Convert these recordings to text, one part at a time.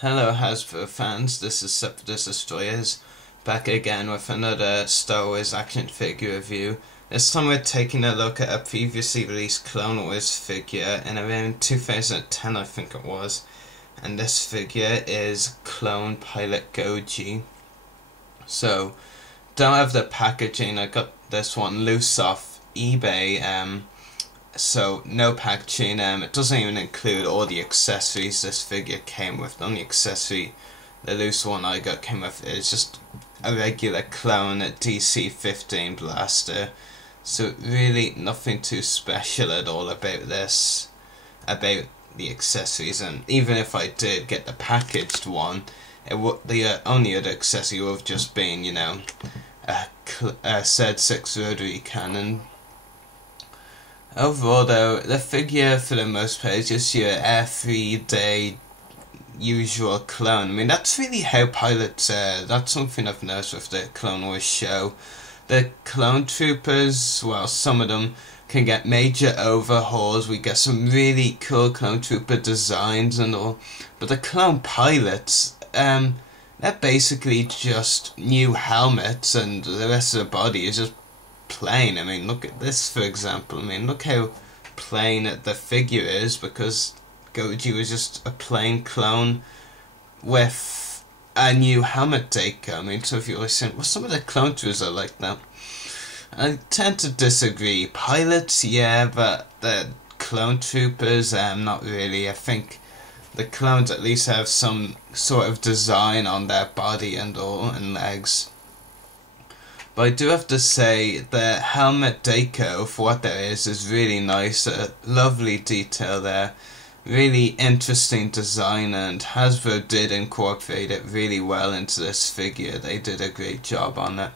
Hello Hasbro fans, this is Separatist Destroyers, back again with another Star Wars action figure review. This time we're taking a look at a previously released Clone Wars figure in around 2010 I think it was. And this figure is Clone Pilot Goji. So, don't have the packaging, I got this one loose off eBay, so no packaging. It doesn't even include all the accessories this figure came with. The only accessory, the loose one I got came with, is just a regular clone DC-15 blaster. So really nothing too special at all about this, about the accessories. And even if I did get the packaged one, the only other accessory would have just been, you know, a Z6 rotary cannon. Overall though, the figure for the most part is just your everyday usual clone. I mean, that's really how pilots that's something I've noticed with the Clone Wars show. The clone troopers, well, some of them can get major overhauls. We get some really cool clone trooper designs and all. But the clone pilots, they're basically just new helmets, and the rest of the body is just plain. I mean, look at this for example. I mean, look how plain the figure is, because Goji was just a plain clone with a new helmet deco. I mean, so if you're listening, well, some of the clone troopers are like that. I tend to disagree. Pilots, yeah, but the clone troopers, not really. I think the clones at least have some sort of design on their body and all, and legs. But I do have to say the helmet deco, for what there is really nice. A lovely detail there. Really interesting design, and Hasbro did incorporate it really well into this figure. They did a great job on it.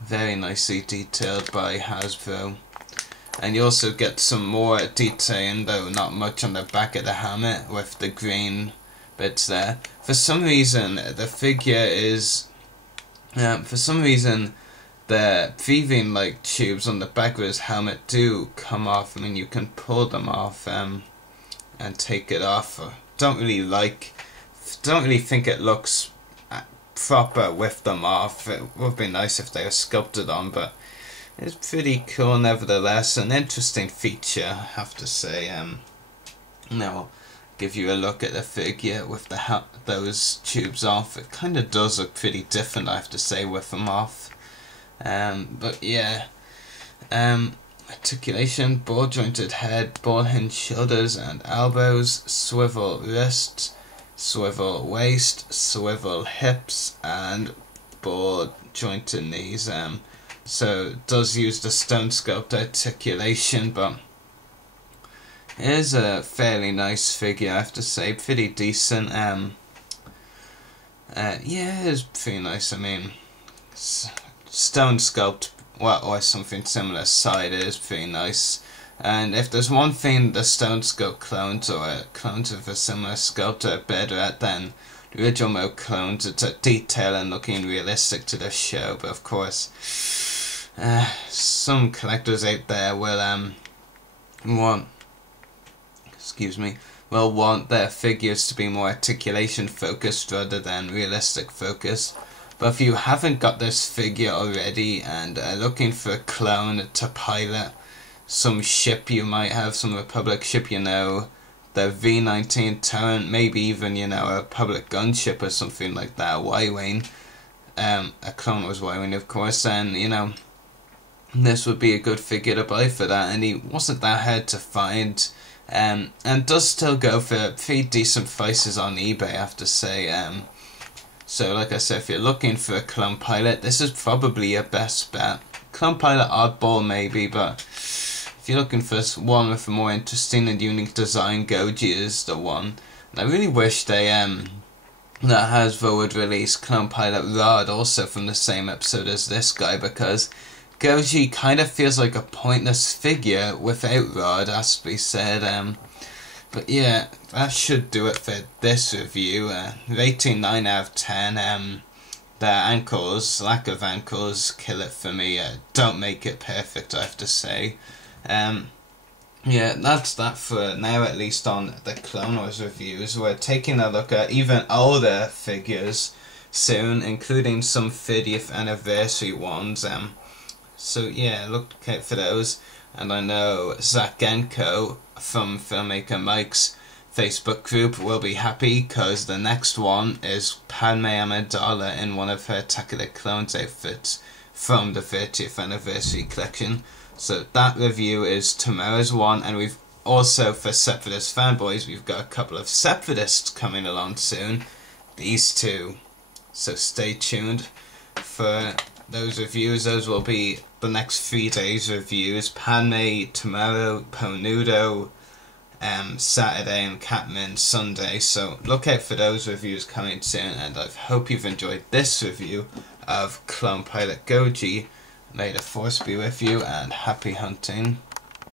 Very nicely detailed by Hasbro. And you also get some more detailing, though not much, on the back of the helmet with the green bits there. For some reason, the figure is... the breathing-like tubes on the back of his helmet do come off. I mean, you can pull them off and take it off. Don't really think it looks proper with them off. It would be nice if they were sculpted on, but it's pretty cool nevertheless. An interesting feature, I have to say. Now I'll give you a look at the figure with those tubes off. It kind of does look pretty different, I have to say, with them off. But yeah, articulation, ball jointed head, ball hinge shoulders and elbows, swivel wrists, swivel waist, swivel hips, and ball jointed knees. So it does use the stone sculpt articulation, but it is a fairly nice figure, I have to say. Pretty decent. Yeah, it is pretty nice. I mean, stone sculpt, well, or something similar side is pretty nice. And if there's one thing the stone sculpt clones, or clones of a similar sculpt, are better at than the original mode clones, it's at detail and looking realistic to the show. But of course, some collectors out there will want their figures to be more articulation focused rather than realistic focus. But if you haven't got this figure already and are looking for a clone to pilot some ship you might have, some Republic ship, you know, the V-19 turret, maybe even, you know, a Republic gunship or something like that, Y-Wing, a Clone Wars Y-Wing of course, then, you know, this would be a good figure to buy for that. And he wasn't that hard to find, and does still go for pretty decent prices on eBay, I have to say. So like I said, if you're looking for a clone pilot, this is probably your best bet. Clone pilot oddball maybe, but if you're looking for one with a more interesting and unique design, Goji is the one. And I really wish they that Hasbro would release Clone Pilot Rod also from the same episode as this guy, because Goji kind of feels like a pointless figure without Rod, has to be said. But yeah, that should do it for this review. Rating 9 out of 10. The ankles, lack of ankles, kill it for me. Don't make it perfect, I have to say. yeah, that's that for now, at least on the Clone Wars reviews. We're taking a look at even older figures soon, including some 30th anniversary ones. So yeah, look out for those. And I know Zach Genko from Filmmaker Mike's Facebook group will be happy because the next one is Padme Amidala in one of her Attack of the Clones outfits from the 30th anniversary collection. So that review is tomorrow's one, and we've also, for Separatist fanboys, we've got a couple of Separatists coming along soon. These two. So stay tuned for those reviews. Those will be the next 3 days reviews. Padme tomorrow, Ponudo Saturday, and Catman Sunday. So look out for those reviews coming soon, and I hope you've enjoyed this review of Clone Pilot Goji. May the Force be with you, and happy hunting.